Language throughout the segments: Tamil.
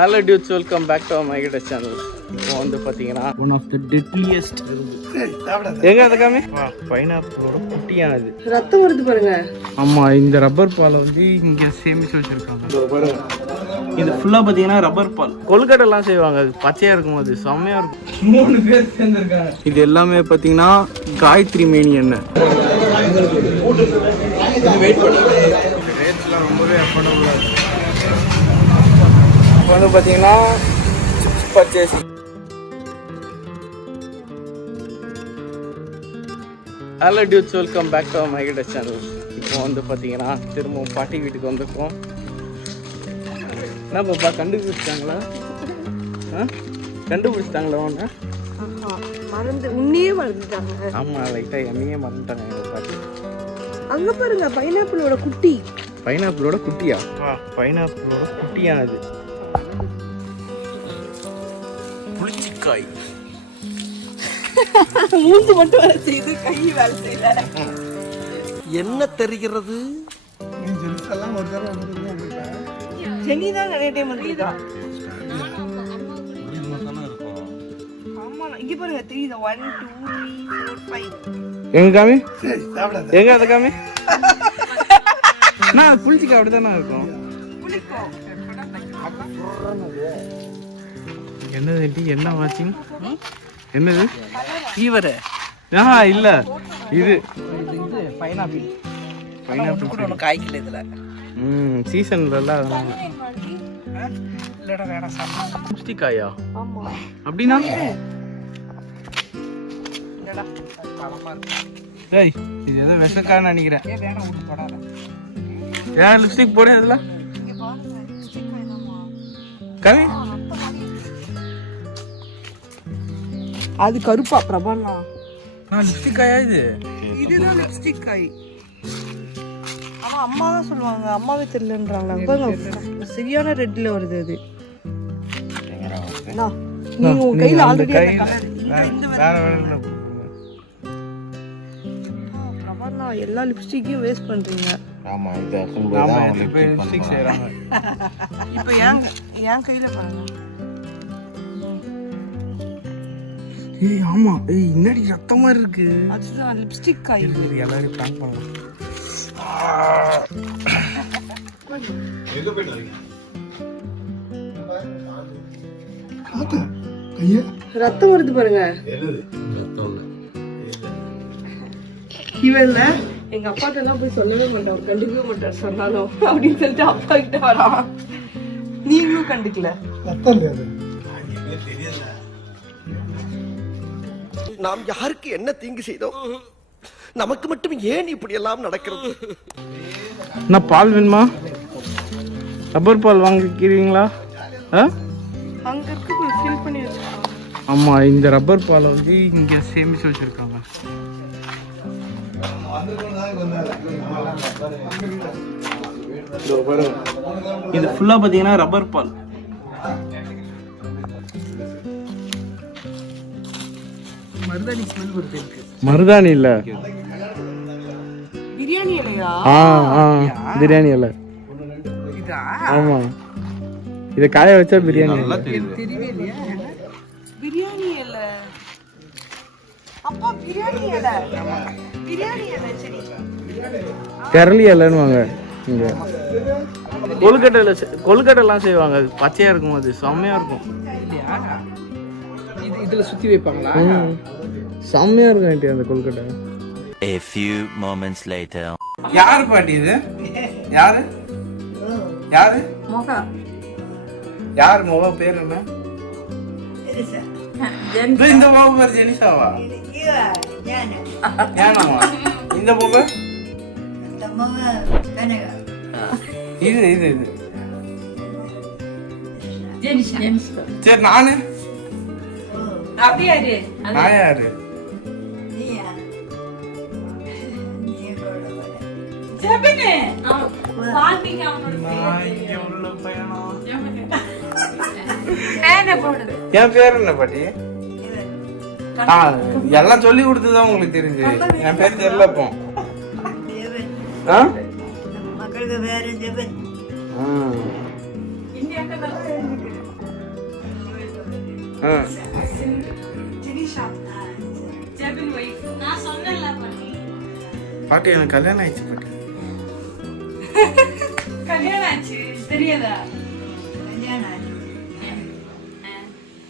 Hello dudes, welcome back to our Magida channel. இப்போ வந்து பாத்தீங்கன்னா one of the deadliest எங்க அது காமி பைனாப்பிளோட குட்டியானது ரத்தம் வருது பாருங்க. ஆமா, இந்த ரப்பர் பாலை வந்து இங்க சேமிச்சு வச்சிருக்காங்க பாருங்க. இது ஃபுல்லா பாத்தீங்கன்னா ரப்பர் பால். கொல்கட்டை எல்லாம் செய்வாங்க, அது பச்சையா இருக்கும், அது செம்மையா இருக்கும். 3 பேர் சேர்ந்திருக்காங்க. இது எல்லாமே பாத்தீங்கன்னா காயத்ரி மேனி எண்ணெய். வெயிட் பண்ணுங்க, ரேட்ஸ்லாம் ரொம்பவே அஃபோர்டபுளா இருக்கு. இப்போ வந்து பார்த்தீங்கன்னா சிப்ஸ் பர்ச்சேசிங். Hello dudes, welcome back to our மைகிட சேனல். இப்போ வந்து பார்த்தீங்கன்னா திரும்பவும் பாட்டி வீட்டுக்கு வந்திருக்கோம். என்ன பாப்பா, கண்டுபிடிச்சிட்டாங்களா? கண்டுபிடிச்சிட்டாங்களா ஒன்று? மறந்து உன்னையே மறந்துட்டாங்க. ஆமாம், லைட்டாக என்னையே மறந்துட்டாங்க எங்கள் பாட்டி. அங்கே பாருங்க, பைனாப்பிளோட குட்டி. பைனாப்பிளோட குட்டியா? பைனாப்பிளோட குட்டியானது புளிச்சிக்காய். மூஞ்சி மட்டும் வேலை செய்யுது, கை வேலை செய்யல. என்ன தெரிகிறது? ஜெனி தான் நிறைய டைம் வந்துருக்கா. ஆமா, இங்க பாருங்க தெரியுது. 1 2 3 4 5. எங்க காமி, எங்க அது காமி. நான் புளிச்சிக்காய் அப்படித்தானே இருக்கும். என்னது டி, என்ன வாட்சிங்? என்னது ஃபீவர்? இல்ல, இது பைனாப்பிள். பைனாப்பிள் கூட ஒன்று காய்க்கல இதுல. சீசன்ல எல்லாம் இல்லடா வேணாம் சாப்பிடலாம். புளிச்சிக்காயா? ஆமா. அப்படின்னா இல்லடா பழமா இருக்கு. ஏய், இது ஏதோ விஷக்கான்னு நினைக்கிறேன். வேணாம், ஒன்றும் போடாத. ஏன் லிப்ஸ்டிக் போடு இதுல இங்க பாருங்க, லிப்ஸ்டிக் வேணாமா? காமி. அது கருப்பா பிரபலா. லிப்ஸ்டிக் காயா இது? இதுதான் லிப்ஸ்டிக் காய். ஆனா அம்மா தான் சொல்லுவாங்க, அம்மாவே தெரியலன்றாங்க. சரியான ரெட்ல வருது அது. நீங்க உங்க கையில ஆல்ரெடி பிரபலா எல்லா லிப்ஸ்டிக்கையும் வேஸ்ட் பண்றீங்க. ஆமா, இது லிப்ஸ்டிக் செய்றாங்க. இப்போ என் கையில பாருங்க. ஏய் ஆமா, ஏய் என்னடி ரத்தமா இருக்கு. அதுதான் லிப்ஸ்டிக் காய். எல்லாரும் பிராங்க் பண்ணலாம். ரத்தம் வருது பாருங்க. இவன்ல எங்க அப்பாட்ட எல்லாம் போய் சொல்லவே மாட்டான், கண்டுக்கவே மாட்டார் சொன்னாலும் அப்படின்னு சொல்லிட்டு அப்பா கிட்ட வரான். நீங்களும் கண்டுக்கல. நாம் யாருக்கு என்ன தீங்கு செய்தோம்? நமக்கு மட்டும் ஏன் இப்படி எல்லாம் நடக்கிறது? நான் பால் வேணுமா? ரப்பர் பால் வாங்கிக்கிறீங்களா? அங்க இருக்கு, போய் ஃபில் பண்ணி வச்சிருக்காங்க. ஆமா, இந்த ரப்பர் பாலை வந்து இங்க சேமிச்சு வச்சிருக்காங்க. இது ஃபுல்லா பாத்தீங்கன்னா ரப்பர் பால். மருதாணி ஸ்மெல் வருது. மருதாணி இல்ல, பிரியாணி இலையா? பிரியாணி இல்ல. இதா? ஆமா, இத காய வச்சா பிரியாணி. தெரியவே இல்லையா? பிரியாணி இலை. அப்பா பிரியாணி இலை. பிரியாணி இலை. சரி, தெரளி இலைன்னுவாங்க இங்க. கொல்கட்டை எல்லாம் செய்வாங்க, அது பச்சையா இருக்கும், அது செம்மையா இருக்கும். இதுல சுத்தி வைப்பாங்களா? செம்மையா இருக்கும் அந்த கொல்கட்டை. A few moments later. யாரு பாட்டி இது? யாரு யாரு மொகா? யார் மொக பேர் என்ன? இந்த மொக பேர் ஜெனிசாவா? ஏனம்மா இந்த மொக? இது இது இது சரி, நானு நான் யாரு? என் பேர் என்ன பாட்டி? எல்லாம் சொல்லி கொடுத்துதான் உங்களுக்கு தெரிஞ்சு. என் பேர் தெரியல. இப்போ மக்களுக்கு வேற பாட்டி எனக்கு கல்யாணம் ஆயிடுச்சு பாட்டி.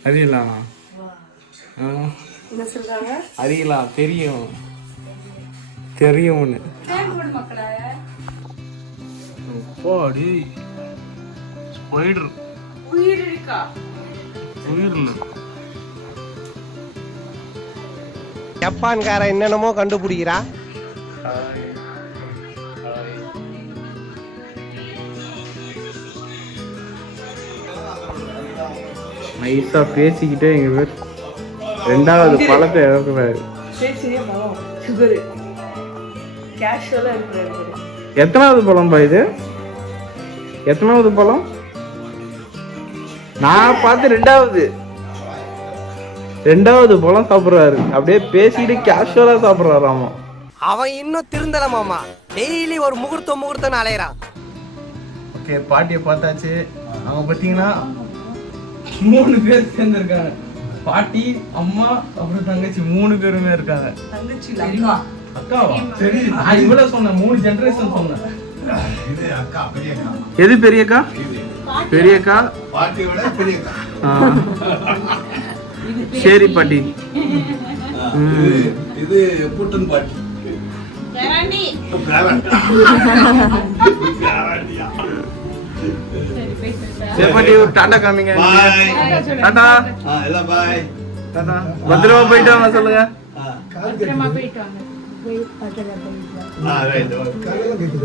அறியலாம் அறியலாம் தெரியும் தெரியும்னு போடி ஸ்பைடர் உயிரில் ஜப்பான்கார என்னென்னமோ கண்டுபிடிக்கிறா. நைஸா பேசிக்கிட்டே எங்க பேர் 2வது பழத்தை இறக்குறாரு. எத்தனாவது பழம்பா இது? எத்தனாவது பழம்? நான் பார்த்து 2வது பழம் சாப்பிடுறாரு. அப்படியே பேசிட்டு கேஷுவலா சாப்பிடுறாராமா. அவன் இன்னும் திருந்தல மாமா. டெய்லி ஒரு முகூர்த்தம் அலையறான். ஓகே, பாட்டியை பார்த்தாச்சு. அவங்க பார்த்தீங்கன்னா 3 பேர் சேர்ந்துருக்காங்க. பாட்டி, அம்மா, அப்புறம் தங்கச்சி 3 பேருமே இருக்காங்க. அக்காவா? சரி, நான் இவ்வளவு சொன்னேன். 3 ஜெனரேஷன் சொன்னேன். எது பெரியக்கா? பெரியக்கா பாட்டியோட பெரியக்கா. சரி பாட்டி. இது புட்டன் பாட்டி. சரி பாட்டி, ஒரு டாடா காமிங்க. டாடா. எல்லாம் பாய். டாடா. பத்திரமா போயிட்டு வாங்க சொல்லுங்க. பத்திரமா போயிட்டு வாங்க.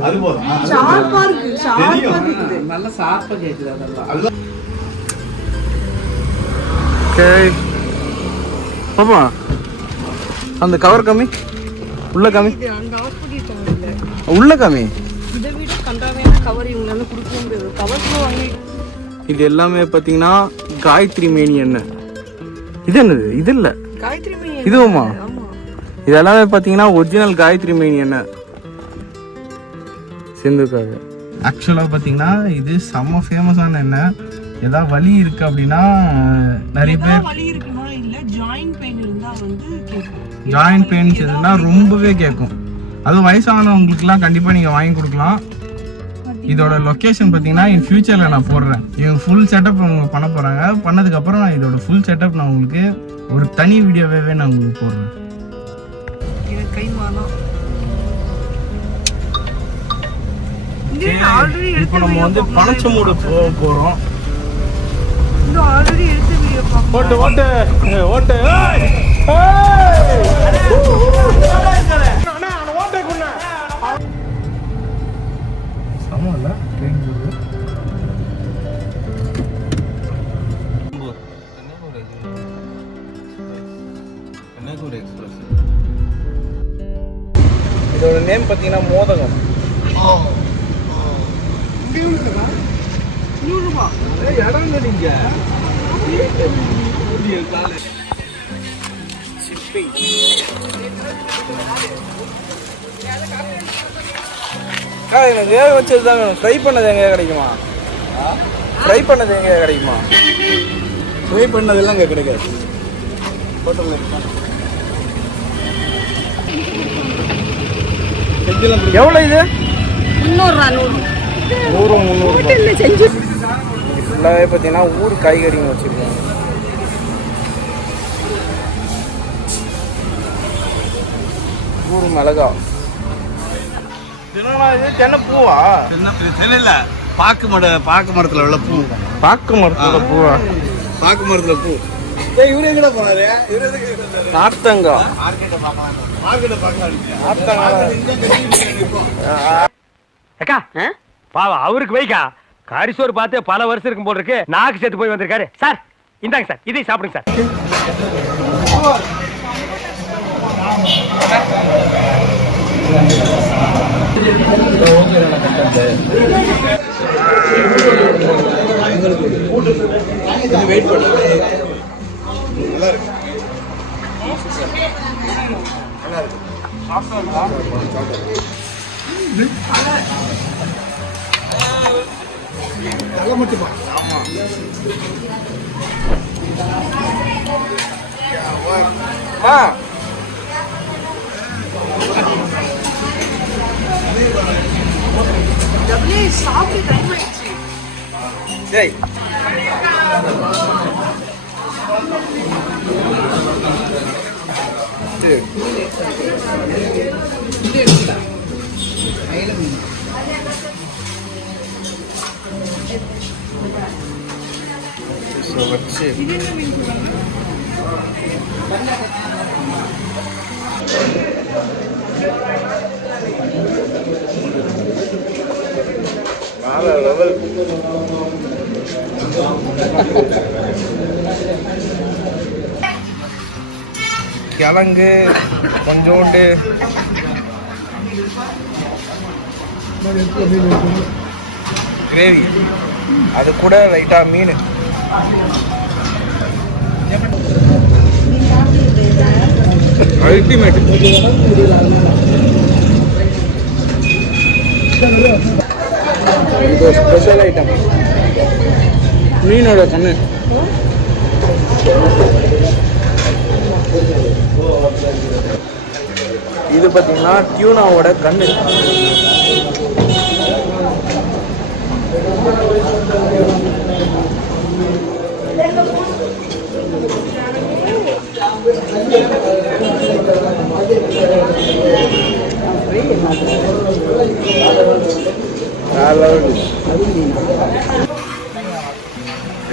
அது போதும். நல்ல சாப்பா கேக்குது அதெல்லாம். சரி பாப்பா, அந்த கவர் கம்மி, உள்ள கம்மி, உள்ள கம்மி. இதை விட கண்டாவையான கவர் இவங்களால கொடுக்க முடியாது. கவர்ல வாங்கி இது எல்லாமே பார்த்தீங்கன்னா காயத்ரி மேனி எண்ணெய். இது என்னது? இது இல்லை, காயத்ரி மீன். இதுவுமா? இது எல்லாமே பார்த்தீங்கன்னா ஒரிஜினல் காயத்ரி மேனி எண்ணெய் சேர்ந்துருக்காங்க. ஆக்சுவலாக பார்த்தீங்கன்னா இது செம்ம ஃபேமஸான எண்ணெய். ஏதாவது வலி இருக்கு அப்படின்னா நிறைய பேர் வலி இருக்குமா இல்ல ஜாயிண்ட் பெயின் இருந்தா வந்து கேட்கும். ஜாயிண்ட் பெயின்ஸ் எதுனா ரொம்பவே கேட்கும். அதுவும் வயசானவங்களுக்குலாம் கண்டிப்பாக நீங்கள் வாங்கி கொடுக்கலாம். இதோட லொக்கேஷன் பார்த்தீங்கன்னா இன் ஃபியூச்சரில் நான் போடுறேன். இவங்க ஃபுல் செட்டப் அவங்க பண்ண போகிறாங்க. பண்ணதுக்கப்புறம் நான் இதோட ஃபுல் செட்டப் நான் உங்களுக்கு ஒரு தனி வீடியோவே நான் உங்களுக்கு போடுறேன். இப்போ நம்ம வந்து பனச்சமூடு போக போகிறோம். ஓட்டு ஓட்டு ஓட்டு சமம் இல்லை ட்ரெயின் போகுது. இதோட நேம் பார்த்தீங்கன்னா மோதகம். இடம் நீங்க எனக்கு வேக வச்சது தான் வேணும். ஃப்ரை பண்ணது எங்கே கிடைக்குமா? ஃப்ரை பண்ணது எங்கே கிடைக்குமா? ஃப்ரை பண்ணதெல்லாம் இங்கே கிடைக்காது. எவ்வளோ இது? 300 ஃபுல்லாகவே பார்த்தீங்கன்னா ஊர் காய்கறிங்க வச்சுருக்காங்க. ஊர் மிளகா. இது தென்னை பூவா? தெரியல, பாக்கு மரத்துல உள்ள பூ. பாக்கு மரத்துல பூவா? பாக்கு மரத்துல பூ. இவரு எங்கடா போனாரு? நார்த்தங்கா. அக்கா பாவம் அவருக்கு வைக்கா. கரிசோறு பார்த்து பல வருஷம் இருக்கும் போல இருக்கு. நாக்கு சேர்த்து போய் வந்திருக்காரு. சார் இந்தாங்க சார், இதையும் சாப்பிடுங்க சார். வெயிட் பண்ணு. நல்லா இருக்கு. நல்லா இருக்கு. தலை மட்டும். ஆமா. டபுளே சாப்பிட்டு டைம் ஆயிடுச்சு. சரி வச்சு கிழங்கு கொஞ்சோண்டு கிரேவி, அது கூட லைட்டா மீன். அல்டிமேட். இது ஸ்பெஷல் ஐட்டம், மீனோட கண்ணு. இது பார்த்தீங்கன்னா டியூனாவோட கண்ணு.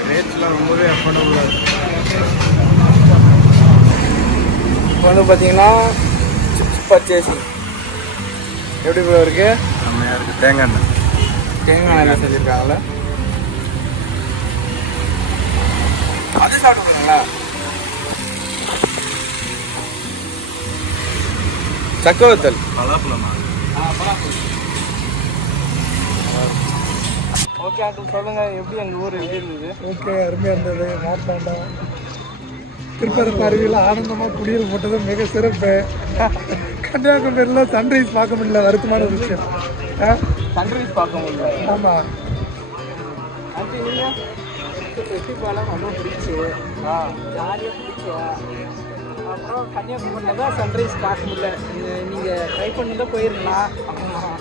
ரேட்ஸ்லாம் ரொம்பவே அஃபோர்டபுளாக இருக்குது. இப்போ வந்து பார்த்தீங்கன்னா சிப்ஸ் பர்ச்சேசிங் எப்படி ப்ரோ இருக்கு? செம்மையாக இருக்குது. தேங்காய் எண்ணெய் தேங்காய் எண்ணெய் செஞ்சுருக்காங்களா? அது சாப்பிடுங்களா? சக்கவத்தல் பலாப்பழமா? ஓகே அங்கிள் சொல்லுங்க, எப்படி எங்கள் ஊர் எப்படி இருந்தது? ஓகே, அருமையாக இருந்தது. மார்த்தாண்டா திருப்பரப்பு அருவியில் ஆனந்தமாக குடியிருப்பு போட்டது மிக சிறப்பு. கன்னியாகுமரியில் சன்ரைஸ் பார்க்க முடியல, வருத்தமான ஒரு விஷயம். சன்ரைஸ் பார்க்க முடியல. ஆமாம். ஆண்டி நீங்கள் வெற்றிப்பாலம் ரொம்ப பிடிச்சி ஜாலியாக பிடிச்சி. அப்புறம் கன்னியாகுமரியில் தான் சன்ரைஸ் பார்க்க முடியல. நீங்கள் ட்ரை பண்ணி தான் போயிருக்கலாம்.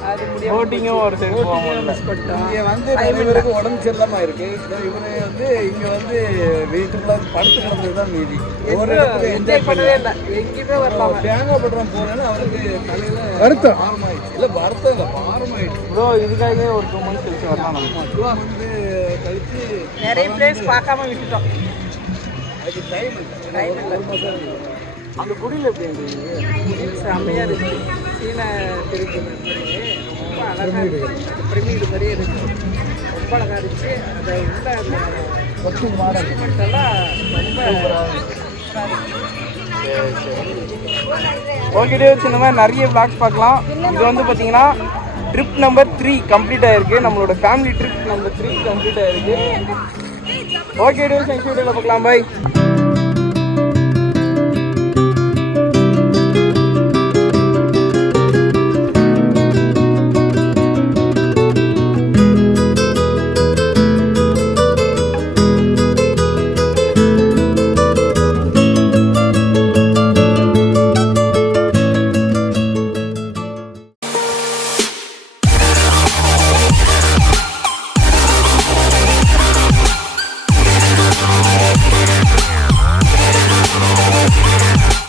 அது முடியாது. போட்டிங்கும் ஒரு சைடு மிஸ் பண்ணிட்டோம். இங்கே வந்து நிறைய பேருக்கு உடம்பு சரியில்லாமல் இருக்குது. இவரு வந்து இங்கே வந்து வீட்டுக்குள்ள படுத்து கிடந்தது தான் மீதி. ஒரு இடத்துல என்ஜாய் பண்ணவே இல்லை, எங்கேயுமே வரலாம். தேங்காய் படுறோம் போனாலும் அவருக்கு தலையில் வருத்தம் பாரமாயிடுச்சு. இல்லை வருத்தம் இல்லை, பாரமாயிடுச்சு. ப்ரோ இதுக்காகவே ஒரு 2 months கழிச்சு வரலாம். நம்ம வந்து கழிச்சு நிறைய பிளேஸ் பார்க்காம விட்டுட்டோம். அதுக்கு டைம் இல்லை. அந்த குடியில் எப்படி இருந்தது? செம்மையாக இருக்குது. சீன திருப்பி ரொம்ப அழகாக இருக்குது. பிரமிடு மாதிரியே இருக்குது. ரொம்ப அழகாக இருந்துச்சு. அதை உள்ள அந்த எல்லாம் ரொம்ப ஓகே டேஸ், இந்த மாதிரி நிறைய vlogs பார்க்கலாம். இது வந்து பார்த்தீங்கன்னா ட்ரிப் நம்பர் 3 கம்ப்ளீட் ஆகிருக்கு. நம்மளோட ஃபேமிலி ட்ரிப் நம்பர் 3 கம்ப்ளீட் ஆகிருக்கு. ஓகே டேஸ், நெக்ஸ்ட் வீடியோவில் பார்க்கலாம். பை.